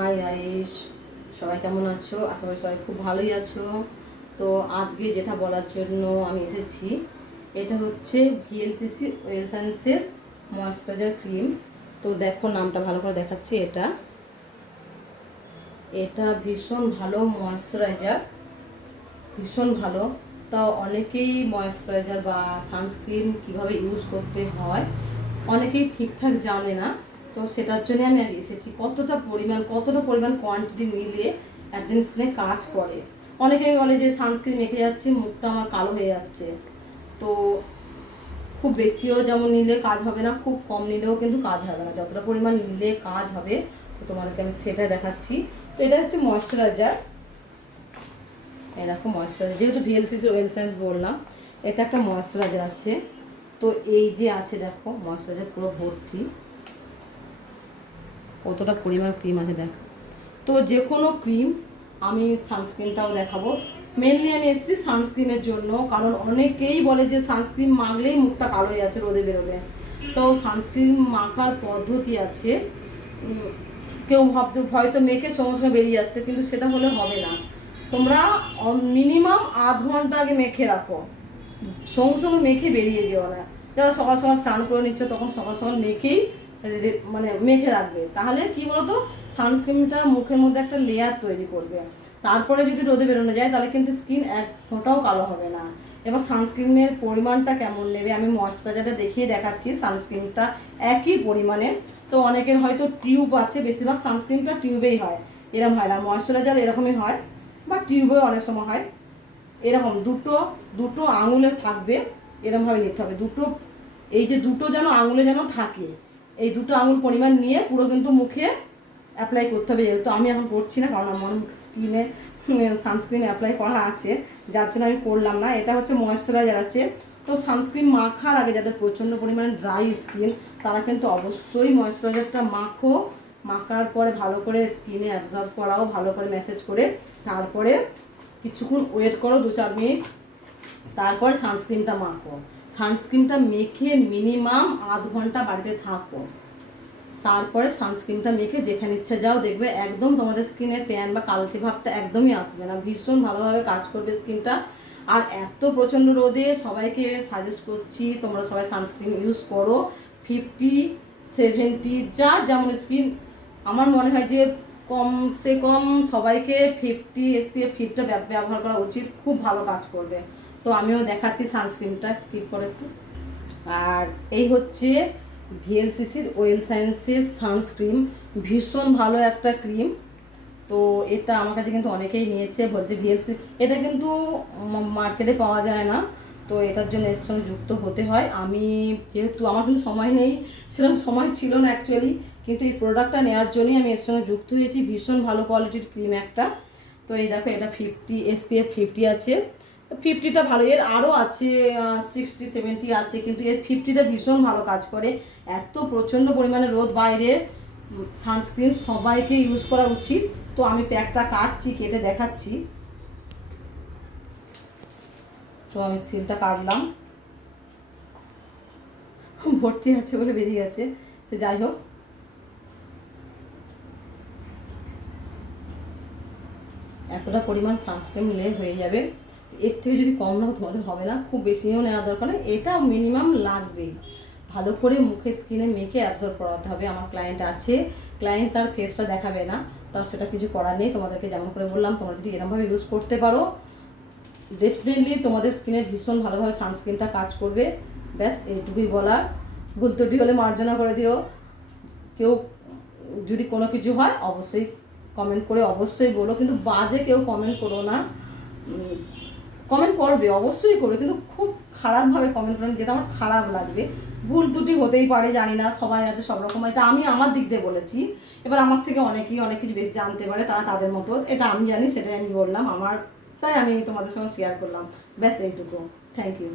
High আইস, সবাই কেমন আছো? আশা করি সবাই খুব ভালোই আছো। তো আজকে যেটা বলার জন্য আমি এসেছি, এটা হচ্ছে ভিএলসিসি ওয়েলসেন্সের ময়েশ্চারাইজার ক্রিম। তো দেখো, নামটা ভালো করে দেখাচ্ছি। এটা এটা ভীষণ ভালো ময়েশ্চারাইজার, ভীষণ ভালো। তা অনেকেই ময়েশ্চারাইজার বা সানস্ক্রিন কিভাবে ইউজ করতে হয় অনেকেই ঠিকঠাক জানে না। তো সেটার জন্য আমি আজ এসেছি, কতটা পরিমাণ কোয়ান্টিটি নিলে একজন স্কিনে কাজ করে। অনেকেই বলে যে সানস্ক্রিন মেখে যাচ্ছে, মুখটা আমার কালো হয়ে যাচ্ছে। তো খুব বেশিও যেমন নিলে কাজ হবে না, খুব কম নিলেও কিন্তু কাজ হবে না। যতটা পরিমাণ নিলে কাজ হবে, তো তোমাদেরকে আমি সেটাই দেখাচ্ছি। তো এটা হচ্ছে ময়েশ্চারাইজার। এই দেখো ময়েশ্চারাইজার, যেহেতু ভিএলসিসি ওয়েলসেন্স বললাম, এটা একটা ময়েশ্চারাইজার আছে। তো এই যে আছে দেখো, ময়েশ্চারাইজার পুরো ভর্তি, কতটা পরিমাণ ক্রিম আছে দেখো। তো যে কোনো ক্রিম, আমি সানস্ক্রিনটাও দেখাবো। মেনলি আমি এসেছি সানস্ক্রিনের জন্য, কারণ অনেকেই বলে যে সানস্ক্রিন মাখলেই মুখটা কালো হয়ে যাচ্ছে রোদে বেরোবে। তো সানস্ক্রিন মাখার পদ্ধতি আছে। কেউ হয়তো মেখে সঙ্গে সঙ্গে বেরিয়ে যাচ্ছে, কিন্তু সেটা হলে হবে না। তোমরা মিনিমাম আধ ঘন্টা আগে মেখে রাখো, সঙ্গে সঙ্গে মেখে বেরিয়ে যেও না। যারা সকাল সকাল স্নান করে নিচ্ছ, তখন সকাল সকাল মেখেই মানে মেখে রাখবে। তাহলে কি বলতো, সানস্ক্রিনটা মুখের মধ্যে একটা লেয়ার তৈরি করবে। তারপরে যদি রোদে বেরোনো যায়, তাহলে কিন্তু স্কিন এক ফোঁটাও কালো হবে না। এবার সানস্ক্রিনের পরিমাণটা কেমন নেবে আমি ময়েশ্চারাইজারটা দেখিয়ে দেখাচ্ছি। সানস্ক্রিনটা একই পরিমাণে। তো অনেকের হয়তো টিউব আছে, বেশিরভাগ সানস্ক্রিনটা টিউবেই হয়, এরকম হয় না। ময়েশ্চারাইজার এরকমই হয়, বা টিউবেও অনেক সময় হয়। এরকম দুটো দুটো আঙুলে থাকবে, এরকমভাবে নিতে হবে। এই যে দুটো যেন আঙুলে যেন থাকে, এই দুটো আঙুল পরিমাণ নিয়ে পুরো কিন্তু মুখে অ্যাপ্লাই করতে হবে। যেহেতু আমি এখন করছি না, কারণ আমার স্কিনে সানস্ক্রিন অ্যাপ্লাই করা আছে, যার জন্য আমি করলাম না। এটা হচ্ছে ময়েশ্চারাইজার আছে। তো সানস্ক্রিন মাখার আগে যাদের প্রচণ্ড পরিমাণে ড্রাই স্কিন, তারা কিন্তু অবশ্যই ময়েশ্চারাইজারটা মাখো। মাখার পরে ভালো করে স্কিনে অ্যাবজর্ব করাও, ভালো করে ম্যাসেজ করে, তারপরে কিছুক্ষণ ওয়েট করো 2-4 মিনিট, তারপরে সানস্ক্রিনটা মাখো। সানস্ক্রিনটা মেখে মিনিমাম আধ ঘন্টা বাড়িতে থাকো, তারপরে সানস্ক্রিনটা মেখে যেখানে ইচ্ছা যাও, দেখবে একদম তোমাদের স্কিনে ট্যান বা কালচে ভাবটা একদমই আসবে না। ভীষণ ভালোভাবে কাজ করবে স্কিনটা। আর এত প্রচণ্ড রোদে সবাইকে সাজেস্ট করছি তোমরা সবাই সানস্ক্রিন ইউজ করো। 50-70 যার যেমন স্কিন, আমার মনে হয় যে কমসে কম সবাইকে 50 SPF 50 ব্যবহার করা উচিত, খুব ভালো কাজ করবে। তো আমিও দেখাচ্ছি সানস্ক্রিনটা, স্কিপ করে একটু। আর এই হচ্ছে ভিএলসিসির ওয়েল সায়েন্সের সানস্ক্রিন, ভীষণ ভালো একটা ক্রিম। তো এটা আমার কাছে কিন্তু অনেকেই নিয়েছে, বলছে ভিএলসি। এটা কিন্তু মার্কেটে পাওয়া যায় না, তো এটার জন্য এর সঙ্গে যুক্ত হতে হয়। আমি যেহেতু আমার কিন্তু সময় নেই, সেরকম সময় ছিল না অ্যাকচুয়ালি, কিন্তু এই প্রোডাক্টটা নেওয়ার জন্যই আমি এর সঙ্গে যুক্ত হয়েছি। ভীষণ ভালো কোয়ালিটির ক্রিম একটা। তো এই দেখো, এটা 50 SPF 50 আছে। 50টা ভালো, এর আরও আছে 60-70 আছে, কিন্তু এর 50টা ভীষণ ভালো কাজ করে। এত প্রচণ্ড পরিমাণে রোদ বাইরে, সানস্ক্রিন সবাইকে ইউজ করা উচিত। তো আমি প্যাকটা কাটছি, কেটে দেখাচ্ছি। তো আমি সিলটা কাটলাম, ভর্তি আছে বলে বেরিয়ে গেছে, সে যাই হোক। এতটা পরিমাণ সানস্ক্রিন নিলে হয়ে যাবে। এর থেকে যদি কম নাও তোমাদের হবে না, খুব বেশিও নেওয়া দরকার নেই, এটা মিনিমাম লাগবেই। ভালো করে মুখে স্কিনে মেখে অ্যাবজর্ব করাতে হবে। আমার ক্লায়েন্ট আছে, ক্লায়েন্ট তার ফেসটা দেখাবে না, তার সেটা কিছু করার নেই। তোমাদেরকে যেমন করে বললাম, তোমরা যদি এরকমভাবে ইউজ করতে পারো, ডেফিনেটলি তোমাদের স্কিনে ভীষণ ভালোভাবে সানস্ক্রিনটা কাজ করবে। ব্যাস এইটুকুই বলার। ভুল ত্রুটি হলে মার্জনা করে দিও। কেউ যদি কোনো কিছু হয় অবশ্যই কমেন্ট করে অবশ্যই বলো, কিন্তু বাজে কেউ কমেন্ট করো না। কমেন্ট করবে, অবশ্যই করবে, কিন্তু খুব খারাপভাবে কমেন্ট করেন, যেটা আমার খারাপ লাগবে। ভুল ত্রুটি হতেই পারে, জানি না, সবাই আছে সব রকম। এটা আমি আমার দিক দিয়ে বলেছি। এবার আমার থেকে অনেকেই অনেক কিছু বেশি জানতে পারে, তারা তাদের মতো, এটা আমি জানি, সেটাই আমি বললাম আমার, তাই আমি তোমাদের সঙ্গে শেয়ার করলাম। ব্যাস এইটুকু। Thank you.